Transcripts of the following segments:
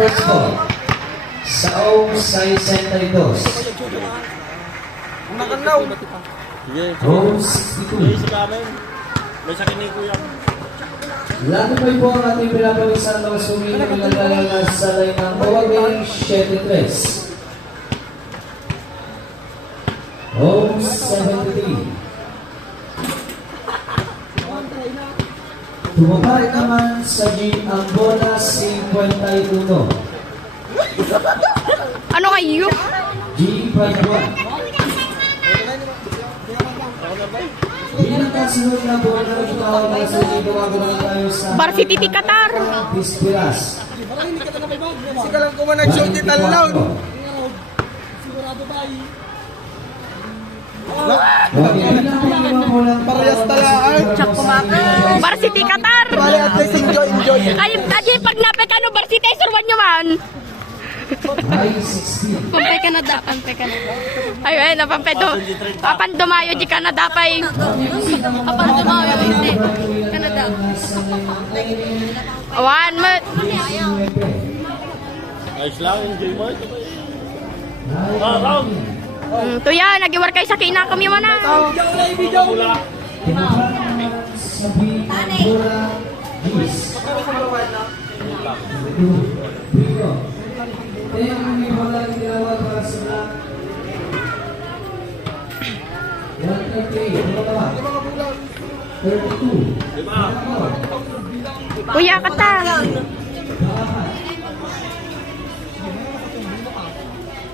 first ball. Saong 62. Home 62. May sakit ni Kuya. Lagi po ang ating pinapawisan ng sumili ng naglalala sa line ng Huawei 73. Home 73. Tumabay naman sa G ang bola 51. Ano kayo? G51. Bilang kasunod na bola ng itaw na sa G gumagawa tayo sa Varsity Qatar. Pispiras. Sige lang ko man nag-shoot it alone. Parehas talaan. Varsity Qatar. Bale, at least enjoy. Ay, pag napek ano, Varsity, surwan nyo man. High 16. Pampay Canada, pampay Canada. Ay, napampay do. Papandumayo di Canada pa eh. Papandumayo hindi. Canada. One month. Ayos lang, enjoy mo. Round. Ito yan, nag-iwar kayo sa kina kami man na. Mula. Sabi ng bola Gis. Bigo. Kaya ang may bola ang ginawa para sa black. 138. Ano ba? 32. Kuya kata.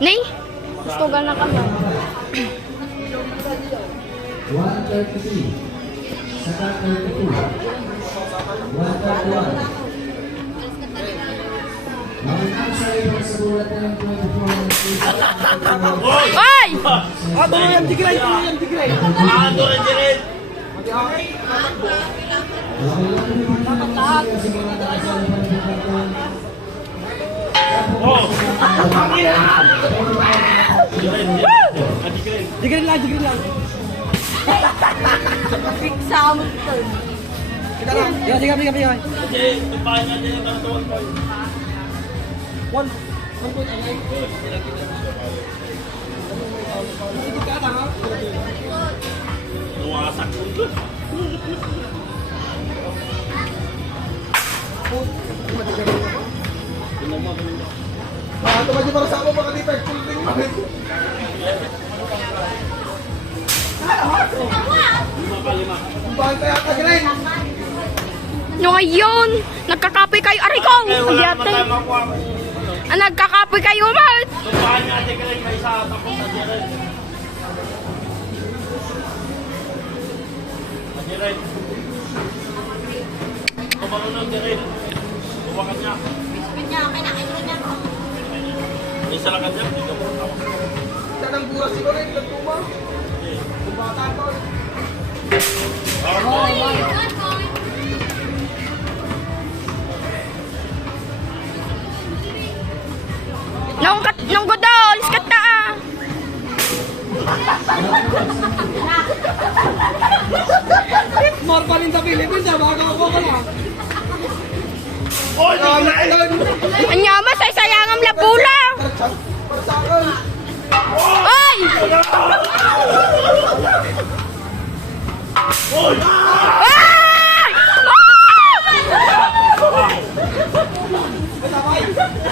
Nih, gusto na kami. 133. Saka 32. 131. Mamang sa ibang sa bulat ng 24. Ay! Ado yan, digray. Ando rin din. Oh! Digray lang. Exam. Sige lang. Sige. Kasi, tumpahan niya din ang tuwan ko. One. Luwasak ko doon. Tumadyo para sa ako baka di pa full thing mo. Lima. Bahan tayo ka digray. Yung ngayon, nagkakapoy kayo. Arikong! Hindi ate. Nagkakapoy kayo man. Tumpahan niya din kayo may isa tapos na dire. Dire. Tumarunong dire. Tuwakan niya. Isa lang kanya. Isa ng buras siguro yung nagtuma. Kumbatan ko. Nung godol, iskat na ah. More pa rin sa Philippines, baka ako ka lang. Oy! Anya ba, say-sayangam labula. Para sa akin. Ay! Oy! Ah!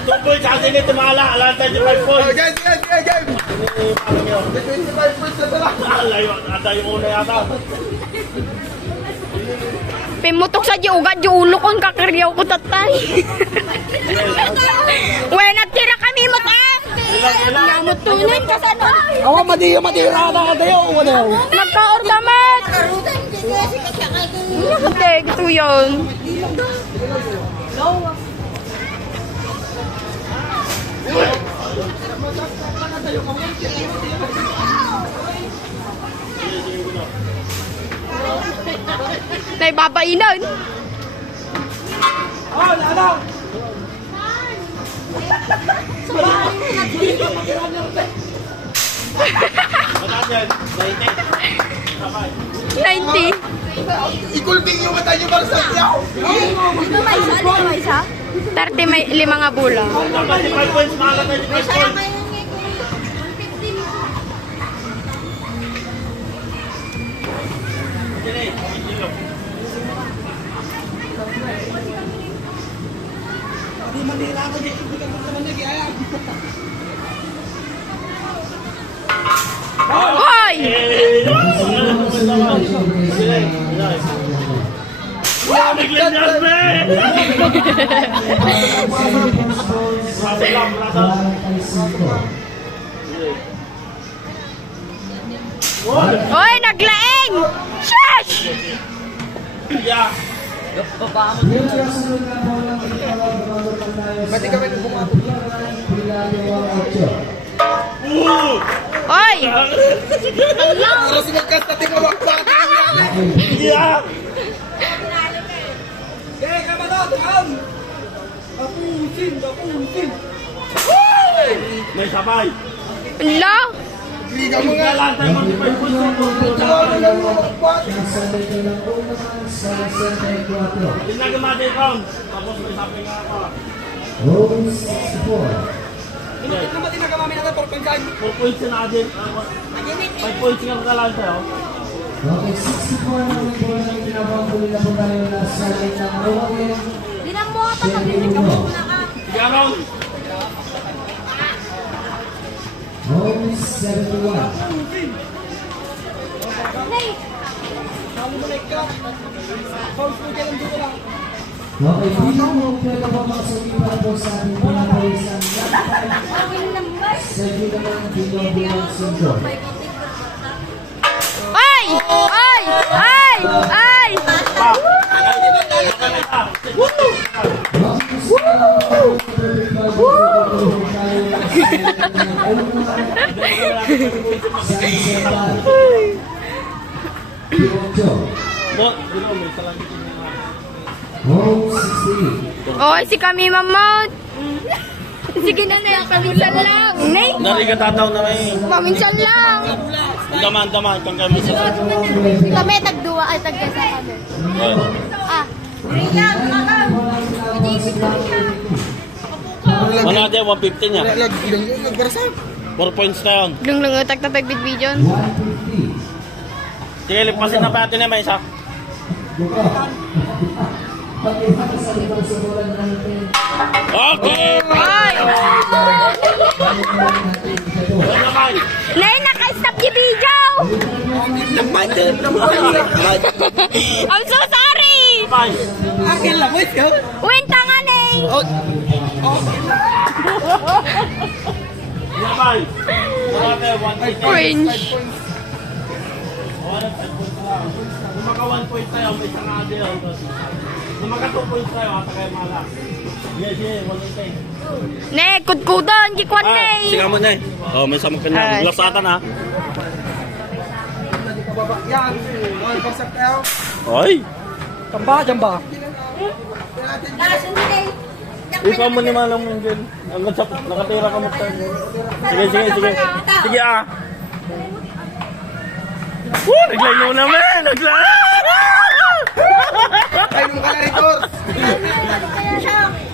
Tupoy sa atin ito mahala. Alam tayo 5 points. Game. 25 points na tala. Alayo. Ata yung una yata. Pimutok sa ugat yung ulo kong kakiryaw ko tatay. Wenat tira kami mo ta. Ngamot tunin ka sa no. Awa, madira na ka tayo. Nagka-ordamat. Hindi, gusto yun. Naibabainan. Mataas yan. 90. Ikulbing yung mata nyo para sa tiyaw. May isa? 30 may 5 nga bula. Dapat 5 points, mahala tayo di 5 points. Di Manila ako dito. Hindi ka naman nag-iayag. Hoy! Wow, bigyan niya, man! Brasa lang, brasa. Hoy, naglaing! Shush! Yeah. Pati kami nung bumatog. Ooh! Hoy! Puro sinagkas na tingawag pa. Yeah! Kaya ka ba daw? Tingam! Kapusin! May sabay. Ala! Liga mo nga. Galantay mo di 5 points. Tawag lang mo magpat. Hindi na gamate round. Tapos may sabi nga ako. Hindi naman tinagamami natin for pensan. 4 points na natin. 5 points nga galantay, oh. Okay, 64 na ulit po ng pinabangkulo na po tayo na sa line ng Rowan. Sige, round. Home 71. Kamo mo na ikaw. Pause mo dyan ang dugo lang. Okay, bilang mo pwede po makasuki para po sa ating pinapawisan. Sa bilang bilang syndrome. Ay! Ay! Ay! Ay! Bot, dito may salang dito. Home 68. Oy, si kami mamot. Sige na na, paminsan lang. Nay, Dari ka tataw na may. paminsan lang. Daman, kang kami sa. Kami tagduwa ay tagkasa kami. Ah. Ano natin, 150 niya. Nagbarasa. 4 points na yun. Lunglung utak na pagbidbidyon. 150. Sige, lipasin na pa natin na may isa. Buka. Pag-ihata sa libang sa bola natin. Okay! Ay! Wala naman. Nay, naka-stop yung video! I'm so sorry! Naman. Akin lang, wait ka. Wait, tanga, Nay! Naman. Wala tayo, 150. Cringe. Wala, 5 points na lang. Kung maka 1 point tayo, may isang adi yun. Kung maka 2 points tayo, ata kayo mala. Yes, 180. Nay, kudkudan, gikwan, Nay! Sige mo na eh. Oh, may sama ka Ah, na. Lasatan ha. Kababa yan. 1% tayo. Oy! Jamba. Ikaw mo naman lang yung din. Hanggang sa nakatira ka mo tayo. Sige. Sige ah. Naglay mo naman! Naglay! Ay, nung kalaritos.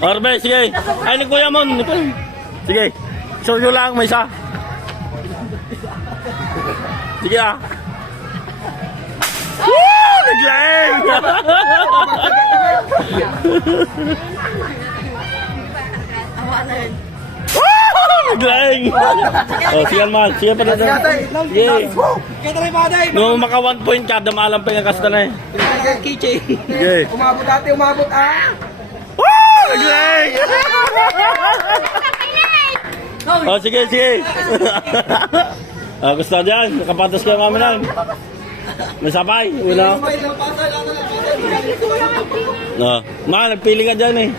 Orbe, sige. Ay, ni Kuya Mon. Sige. Show nyo lang, may isa. Sige ah. Woo! Naglay! Naglaing! Oh, sige man. Sige pa na. Sige. Kaya tayo mga day. Nung maka 1 point ka, damalang pa yung kasta na eh. Keychain. Sige. Umabot ate, umabot ah. Woo! Naglaing! Oh, sige. Gusto dyan. Nakapatas ka mami lang. May sabay. Wala. No. Ma, nagpili ka dyan eh.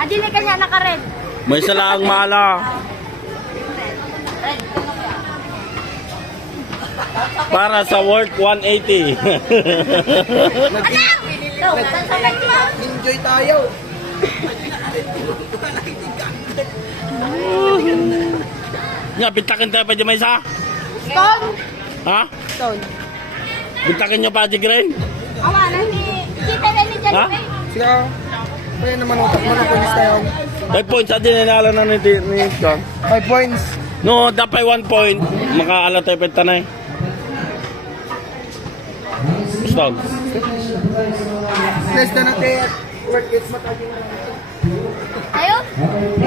Adi na kanya naka-red. May isa lang mala. Para sa worth 180. Enjoy tayo. Nga, bintakin tayo pa dyan may isa. Stone! Ha? Stone. Bintakin nyo pa dyan, Grain. Awa, kita na ni Ha? Jan. Sige. Kaya naman utak mo na kulis tayo. 5 points, at dinala na ni John. 5 points. No, dapat 1 point. Makaala tayo petanay. Stop. Less than a day at work gets mataging. Ayo.